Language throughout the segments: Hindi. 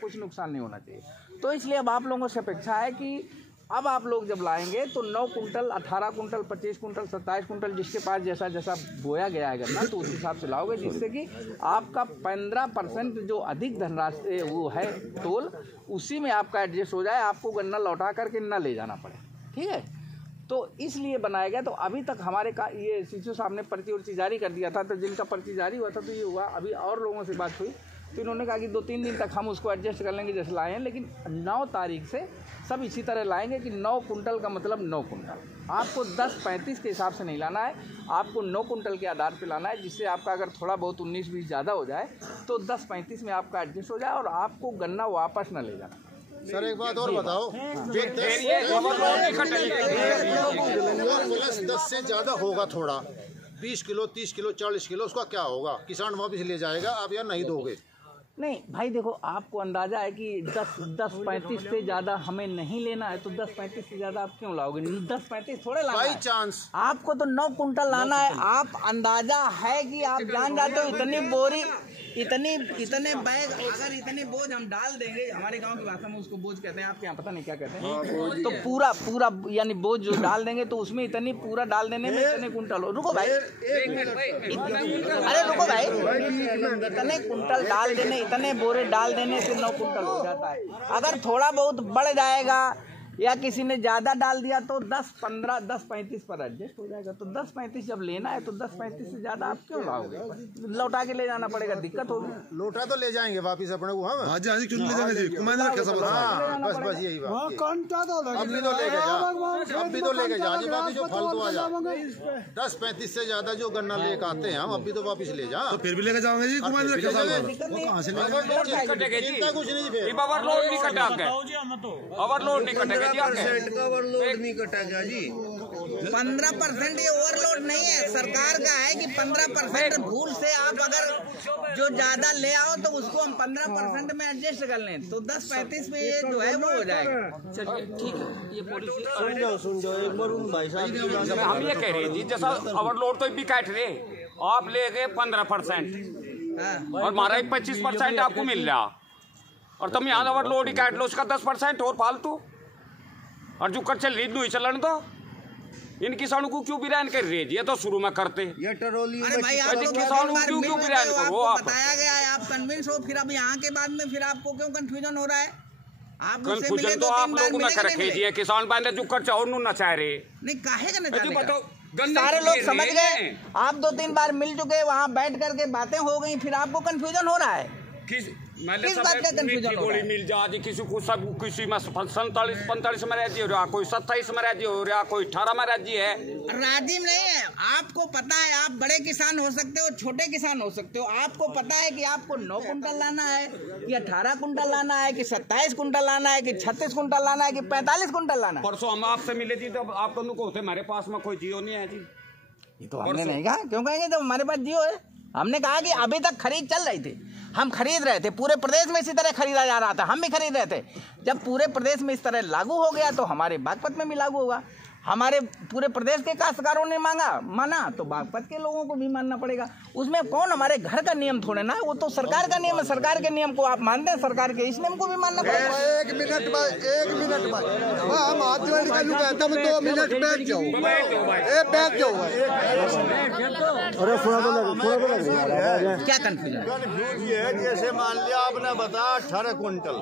कुछ नुकसान नहीं होना चाहिए। तो इसलिए अब आप लोगों से अपेक्षा है कि अब आप लोग जब लाएंगे तो 9 कुंटल, 18 कुंटल, 25 कुंटल, 27 कुंटल, जिसके पास जैसा जैसा बोया गया है गन्ना, तो उस हिसाब से लाओगे, जिससे कि आपका 15% जो अधिक धनराशि वो है तोल, उसी में आपका एडजस्ट हो जाए, आपको गन्ना लौटा करके ना ले जाना पड़े। ठीक है, तो इसलिए बनाया गया। तो अभी तक हमारे का ये सीसीओ साहब ने पर्ची वर्ची जारी कर दिया था, तो जिनका पर्ची जारी हुआ था तो ये हुआ। अभी और लोगों से बात हुई तो इन्होंने कहा कि 2-3 दिन तक हम उसको एडजस्ट कर लेंगे जैसे लाए हैं, लेकिन 9 तारीख से सब इसी तरह लाएंगे कि 9 कुंटल का मतलब 9 कुंटल। आपको 10-35 के हिसाब से नहीं लाना है, आपको 9 कुंटल के आधार पे लाना है, जिससे आपका अगर थोड़ा बहुत 19-20 ज़्यादा हो जाए तो 10-35 में आपका एडजस्ट हो जाए और आपको गन्ना वापस न ले जाना। सर एक बात और बताओ, जो 10 से ज़्यादा होगा, थोड़ा 20 किलो, 30 किलो, 40 किलो, उसका क्या होगा? किसान वापस ले जाएगा आप या नहीं दोगे? नहीं भाई देखो, आपको अंदाजा है कि 10-35 से ज़्यादा हमें नहीं लेना है, तो 10-35 से ज़्यादा आप क्यों लाओगे? 10-35 थोड़े लाना है, बाई चांस आपको तो 9 कुंटल लाना है। आप अंदाजा है कि आप जान जाते हो इतनी बोरी, इतने बैग, अगर इतने बोझ हम डाल देंगे, हमारे गांव की भाषा में उसको बोझ कहते हैं, आपके यहाँ पता नहीं क्या कहते हैं, तो पूरा यानी बोझ जो डाल देंगे तो उसमें इतनी पूरा डाल देने में इतने कुंटल हो। रुको भाई, अरे रुको भाई, इतने कुंटल डाल देने, इतने बोरे डाल देने से 9 कुंटल हो जाता है। अगर थोड़ा बहुत बढ़ जाएगा या किसी ने ज़्यादा डाल दिया तो 10-15, 10-35 पर एडजस्ट हो जाएगा। तो 10-35 जब लेना है तो 10-35 से ज़्यादा आप क्यों लाओगे? लौटा के ले जाना पड़ेगा, दिक्कत होगी। लौटा तो ले जाएंगे वापिस अपने को। हाँ आज क्यों ले जाने जी, बस यही बात। अभी तो लेके जा, वापिस जो फालतू आ जा। 10-35 से ज्यादा जो गन्ना लेके आते हैं हम, अभी तो वापिस ले जा। तो फिर भी लेके जाओगे जी, चिंता कुछ नहीं, फिर ओवरलोड नहीं कटेगा, ओवरलोड नहीं कटेगा जी, ओवरलोड नहीं कटेगा जी। 15% ये ओवरलोड नहीं है, सरकार का है कि 15% भूल से आप अगर जो ज्यादा ले आओ तो उसको हम 15% में एडजस्ट कर लें, तो 10-35 में ये जो है वो हो जाएगा। चलिए ठीक है, ये पॉलिसी सुन जाओ एक बार उन भाई साहब। हम ये कह रहे हैं जी, जैसा ओवरलोड तो भी काट रहे, आप ले गए 15% और हमारा 25% आपको मिल रहा, और तुम यहाँ ओवरलोड ही काट लो उसका 10% और फालतू, और जो कर चल रही नहीं चलन दो। इन किसानों को क्यों बिरान कर रही है? ये तो शुरू में करते ये टरोली किसानों को क्यों बिरान करो? आप बताया गया है, आप कन्विंस हो, फिर अब यहाँ के बाद में फिर आपको क्यों कंफ्यूजन हो रहा है? आप कंफ्यूजन तो आप लोगों ने कर रखे जी, किसान बांधे जो कर चाहो न चाह रहे नहीं, काहे का नहीं बताओ, सारे लोग समझ गए। आप 2-3 बार मिल चुके, वहाँ बैठ करके बातें हो गई, फिर आपको कंफ्यूजन हो रहा है। किस बात का कंफ्यूजन हो रहा है? मिल जा जी, किसी को सब, किसी में 47-45 में राज्य हो रहा, कोई 27 में राज्य हो रहा, कोई 18 में राज्य है। राज्य नहीं है, आपको पता है, आप बड़े किसान हो सकते हो, छोटे किसान हो सकते हो, आपको पता है कि आपको 9 कुंटल लाना है कि 18 कुंटल लाना है कि 27 कुंटल लाना है कि 36 कुंटल लाना है कि 45 कुंटल लाना है। परसों हम आपसे मिले थी तो आप तो होते हमारे पास में कोई जियो नहीं है जी। ये तो हमने नहीं कहा, क्यों कहेंगे जब हमारे पास जियो है। हमने कहा कि अभी तक खरीद चल रही थी, हम खरीद रहे थे, पूरे प्रदेश में इसी तरह खरीदा जा रहा था, हम भी खरीद रहे थे। जब पूरे प्रदेश में इस तरह लागू हो गया तो हमारे बागपत में भी लागू होगा। हमारे पूरे प्रदेश के काश्तकारों ने माना तो बागपत के लोगों को भी मानना पड़ेगा। उसमें कौन हमारे घर का नियम थोड़े ना, वो तो सरकार का नियम है। सरकार के नियम को आप मानते हैं, सरकार के इस नियम को भी मानना पड़ेगा। 1 मिनट हम हाथ जोड़ के कहता हूं 2 मिनट बैठ जाओ, बैठ जाओ। अरे थोड़ा क्या कंफ्यूजन है? जैसे मान लिया आपने बताया 18 कुंटल,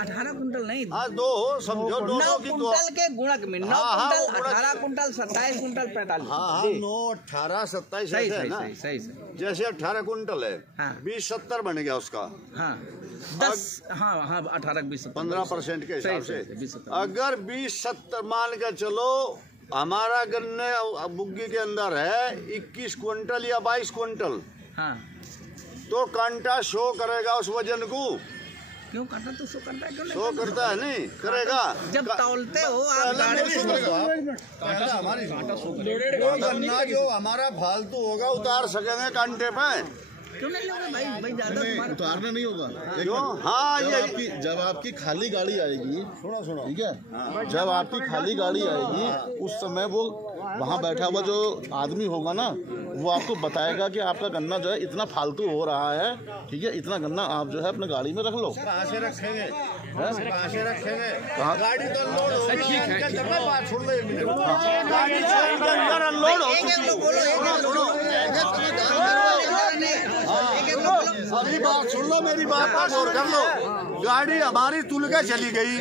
18 कुंटल नहीं, हाँ 2 समझो, 9 कुंटल के गुणक में 9 कुंटल, 18 कुंटल, 27 कुंटल, 45। हाँ 9, 18, 27 ऐसे है ना। सही। जैसे 18 कुंटल है, हाँ। 20-70 बन गया उसका। हाँ 10, हाँ 18-20, 15% के हिसाब से। अगर 20-70 मान के चलो, हमारा गन्ने बुग्गी के अंदर है 21 कुंटल या 22 कुंटल, हाँ, तो कांटा शो करेगा उस वजन को। क्यों कांटा तो शो करता है, क्यों शो करता है? नहीं करेगा। जब तौलते हो आप गन्ना जो हमारा फालतू होगा उतार सकेंगे कांटे पे, क्यों नहीं लोगे भाई ज्यादा उतारना नहीं होगा। हाँ जब आपकी खाली गाड़ी आएगी, ठीक है, जब आपकी खाली गाड़ी आएगी उस समय वो वहाँ बैठा हुआ जो आदमी होगा ना, वो आपको बताएगा कि आपका गन्ना जो है इतना फालतू हो रहा है, ठीक है, इतना गन्ना आप जो है अपने गाड़ी में रख लो। कहाँ से रखेंगे, कहाँ से रखेंगे? गाड़ी तो अनलोड होगी, बात सुन लो एक मिनट। गाड़ी के अंदर अनलोड हो चुकी। अभी बात सुन लो, मेरी बात पर गौर कर लो। गाड़ी हमारी तुल के चली गई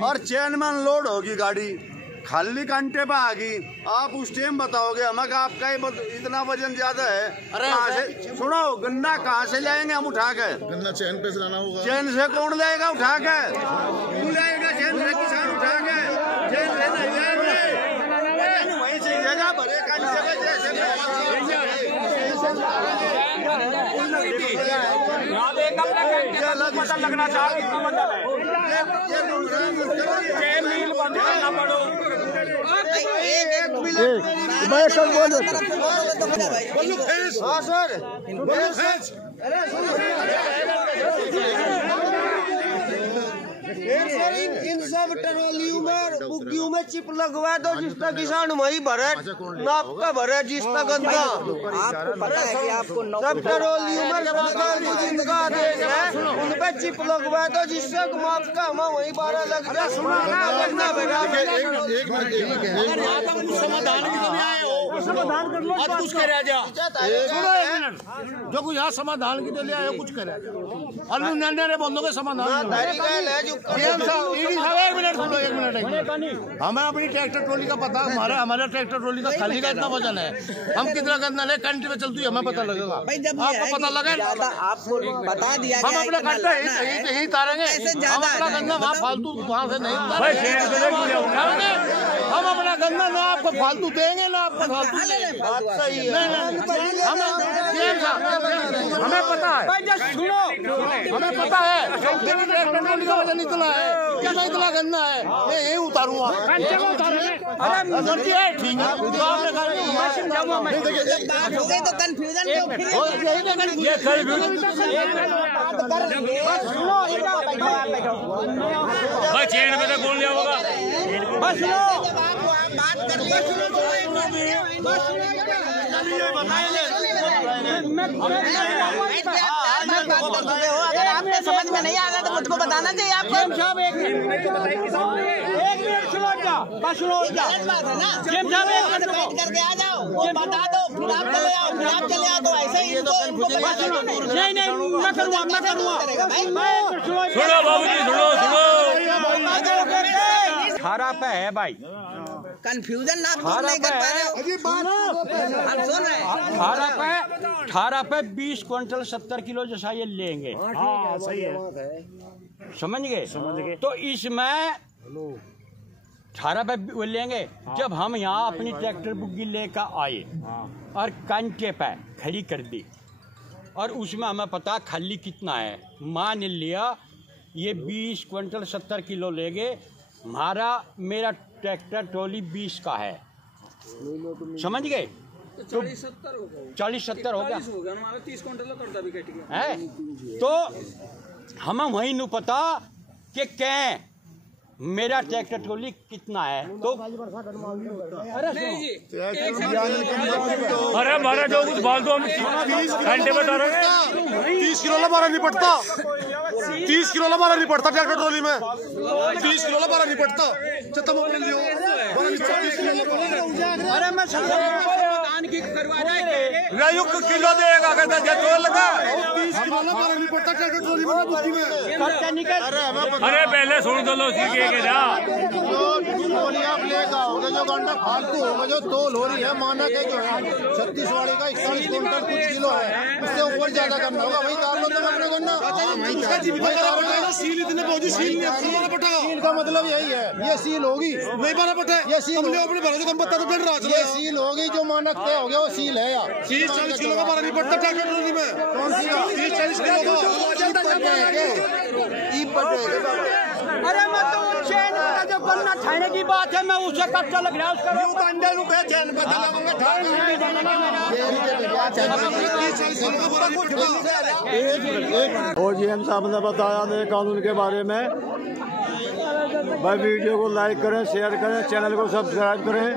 और चैन में अनलोड होगी गाड़ी, खाली घंटे पे आ गई। आप उस टाइम बताओगे हमें आपका इतना वजन ज्यादा है। कहाँ से सुनो, गन्ना कहाँ से लाएंगे हम उठा के? गन्ना चैन पे से लाना होगा। चैन से कौन लाएगा उठा के? क्यों लाएगा चैन से किसान उठा के? चैन से नहीं लाएंगे, वहीं से जगह भरेगा पता लगना चाहिए, इसका मतलब हाँ सर, इन सब ट्रॉलियों में बुग्गियों में चिप लगवा दो, जिसका किसान वही भरे, नाप का भरे जिसका गंदा। सब ट्रॉलियों में जिनका आदेश है उन पे चिप लगवा दो, जिससे माप का हम वही 12 लग जाए। समाधान कर लो, कुछ करे जा। सुनो एक मिनट, जो कुछ यहाँ समाधान के लिए आया कुछ करे। अल्लू नन्हे बंदों के समाधान हमें अपनी ट्रैक्टर ट्रॉली का पता, हमारा ट्रैक्टर ट्रॉली का खाली का इतना वजन है, हम कितना गन्ना ले कंट्री में चलती है हमें पता लगेगा। आपको पता लगे, आपको बता दिया हम अपना गन्ना यही तारेंगे, हम अपना गन्ना वहाँ फालतू वहाँ से नहीं उठाएंगे। हम अपना गन्ना ना आपको फालतू देंगे ना आपको फालतू। बात सही है, हमें पता है, हमें पता है वजन इतना है, क्या इतना गन्ना है, यही उतारूंगा। ठीक है, तो कंफ्यूजन चेन में तो बोल लिया होगा। अगर आपने समझ में नहीं आ रहा तो मुझको बताना चाहिए आपको। एक मिनट करके आ जाओ, वो बता दो, फिर आप चले आओ, फिर आप चले आओ, तो ऐसे ही नहीं मैं करूँगा। सुनो बाबूजी, सुनो 18 पे है भाई, कंफ्यूजन ना नहीं कर पा रहे हो। हम सुन रहे हैं 18 पे 20 क्विंटल 70 किलो जैसा ये लेंगे। हाँ सही है, समझ गए। तो इसमें 18 पे वो लेंगे। जब हम यहाँ अपनी ट्रैक्टर बुग्गी लेकर आए और कंटे पे खड़ी कर दी और उसमें हमें पता खली कितना है, मान लिया ये 20 क्विंटल 70 किलो लेंगे, मेरा ट्रैक्टर ट्रॉली 20 का है, समझ गए। तो 40-70 हो गया, 30 क्विंटल करता भी कट गया है। तो हमें वही नहीं पता कि क्या मेरा ट्रैक्टर ट्रॉली कितना है। तो अरे हमारा जो कुछ फालतू हम घंटे बता रहे हैं, 30 किलो हमारा निपटता, 30 किलो हमारा निपटता ट्रैक्टर ट्रॉली में, 30 किलो हमारा निपटता। अरे मैं किलो देगा, कहता लगा 30 किलो हमारा निपटता ट्रैक्टर ट्रॉली में। अरे पहले सुन दो लो, आप लेकर आओगे जो गन्ना फालतू होगा, जो तोल हो रही है मानक है जो है 36 वाले का 41 क्विंटल कुछ किलो है, उससे ऊपर ज्यादा करना होगा, वही कार लो तो अपने गन्ना। सील का मतलब यही है, ये सील होगी नहीं बना पटा, ये सील ये सील होगी जो मानक तय हो गया वो सील है यार। 30-40 किलो का बारह नहीं पड़ता ट्रैक्टर ट्रॉली में, कौन सी 30-40 किलो का। अरे मैं तो चैन वाला जो गन्ना खाने की बात है, मैं उसे कच्चा लग रहा है उसका और GM साहब ने बताया नए कानून के बारे में। भाई वीडियो को लाइक करें, शेयर करें, चैनल को सब्सक्राइब करें।